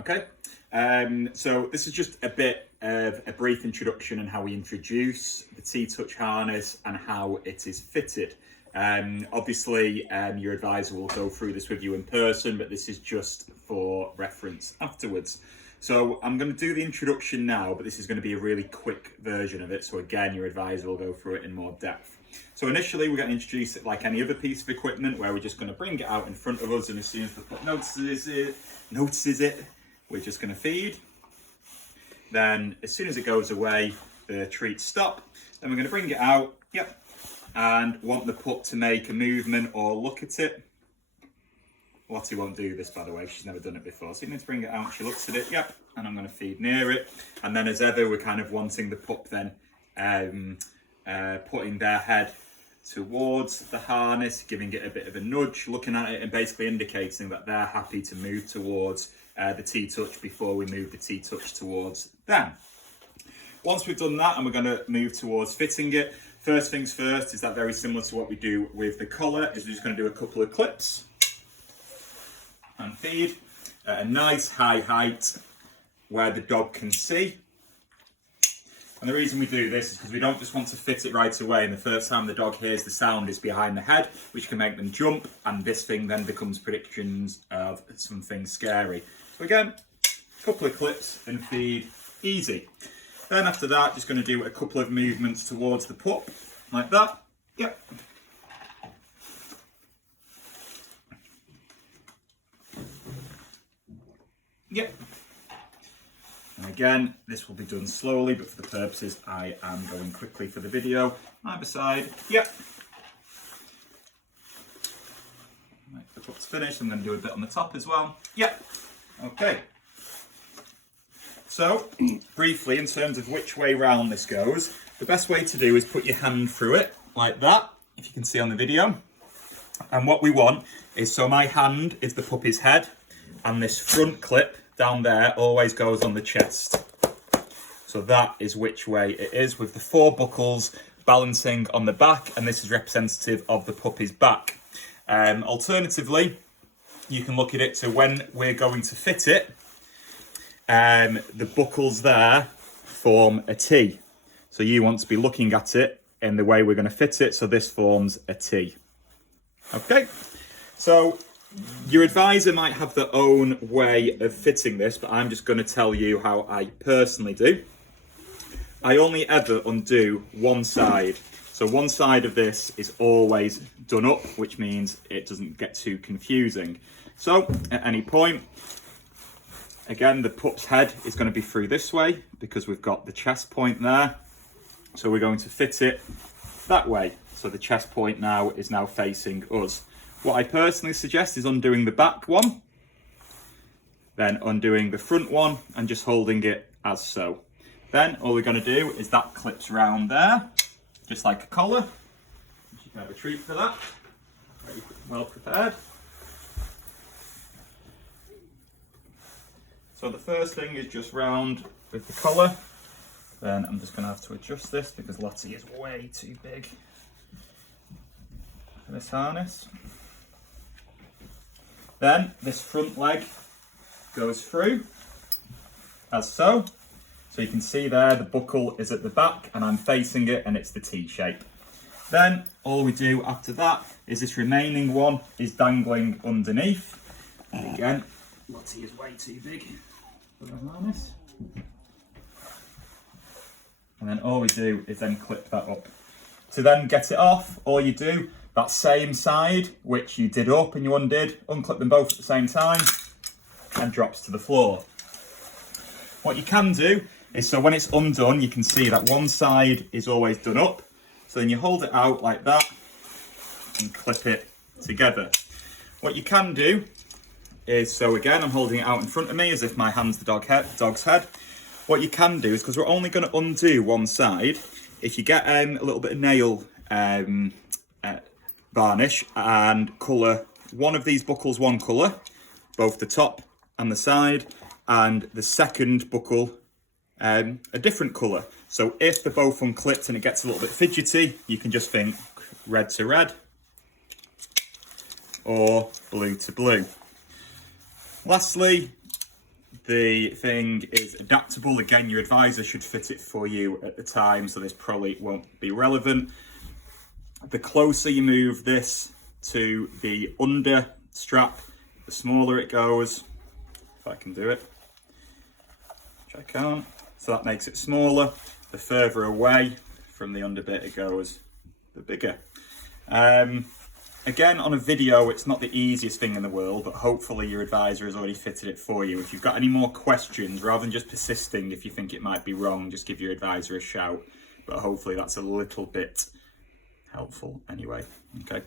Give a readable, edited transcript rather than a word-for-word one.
Okay, so this is just a bit of a brief introduction on how we introduce the T-Touch harness and how it is fitted. Obviously, your advisor will go through this with you in person, but this is just for reference afterwards. So I'm going to do the introduction now, but this is going to be a really quick version of it. So again, your advisor will go through it in more depth. So initially, we're going to introduce it like any other piece of equipment, where we're just going to bring it out in front of us, and as soon as the foot notices it, we're just going to feed. Then as soon as it goes away, the treats stop. Then we're going to bring it out, yep, and want the pup to make a movement or look at it. Lottie won't do this, by the way, she's never done it before. So you need to bring it out, she looks at it, yep, and I'm going to feed near it. And then as ever, we're kind of wanting the pup then putting their head towards the harness, giving it a bit of a nudge, looking at it and basically indicating that they're happy to move towards the T-Touch before we move the T-Touch towards them. Once we've done that and we're going to move towards fitting it, first things first is that very similar to what we do with the collar, is we're just going to do a couple of clips and feed at a nice high height where the dog can see. And the reason we do this is because we don't just want to fit it right away, and the first time the dog hears the sound is behind the head, which can make them jump, and this thing then becomes predictions of something scary. So again, a couple of clips and feed, easy. Then after that, just going to do a couple of movements towards the pup, like that. Yep. Yep. And again, this will be done slowly, but for the purposes, I am going quickly for the video. Either side, yep. Make the pup's finished. I'm going to do a bit on the top as well. Yep. Okay. So, briefly, in terms of which way round this goes, the best way to do is put your hand through it, like that, if you can see on the video. And what we want is, so my hand is the puppy's head, and this front clip down there always goes on the chest. So that is which way it is, with the 4 buckles balancing on the back, and this is representative of the puppy's back. Alternatively, you can look at it, so when we're going to fit it, the buckles there form a T. So you want to be looking at it in the way we're going to fit it, so this forms a T. Okay, so your advisor might have their own way of fitting this, but I'm just going to tell you how I personally do. I only ever undo one side. So one side of this is always done up, which means it doesn't get too confusing. So at any point, again, the pup's head is going to be through this way because we've got the chest point there. So we're going to fit it that way. So the chest point now is now facing us. What I personally suggest is undoing the back one, then undoing the front one and just holding it as so. Then all we're going to do is that clips round there, just like a collar. You can have a treat for that. Very well prepared. So the first thing is just round with the collar. Then I'm just going to have to adjust this because Lottie is way too big for this harness. Then this front leg goes through, as so. So you can see there the buckle is at the back and I'm facing it and it's the T shape. Then all we do after that is this remaining one is dangling underneath. And again, Lottie is way too big for the harness. And then all we do is then clip that up. To then get it off, all you do, that same side, which you did up and you undid, unclip them both at the same time and drops to the floor. What you can do is, so when it's undone, you can see that one side is always done up. So then you hold it out like that and clip it together. What you can do is, so again, I'm holding it out in front of me as if my hand's the dog's head. What you can do is, because we're only going to undo one side, if you get a little bit of nail varnish and colour one of these buckles one colour, both the top and the side, and the second buckle a different colour. So if they're both unclipped and it gets a little bit fidgety, you can just think red to red or blue to blue. Lastly, The thing is adaptable. Again, your advisor should fit it for you at the time, so this probably won't be relevant. The closer you move this to the under strap, the smaller it goes. If I can do it, which I can't. So that makes it smaller. The further away from the under bit it goes, the bigger. Again, on a video, it's not the easiest thing in the world, but hopefully your advisor has already fitted it for you. If you've got any more questions, rather than just persisting, if you think it might be wrong, just give your advisor a shout. But hopefully that's a little bit helpful anyway. Okay.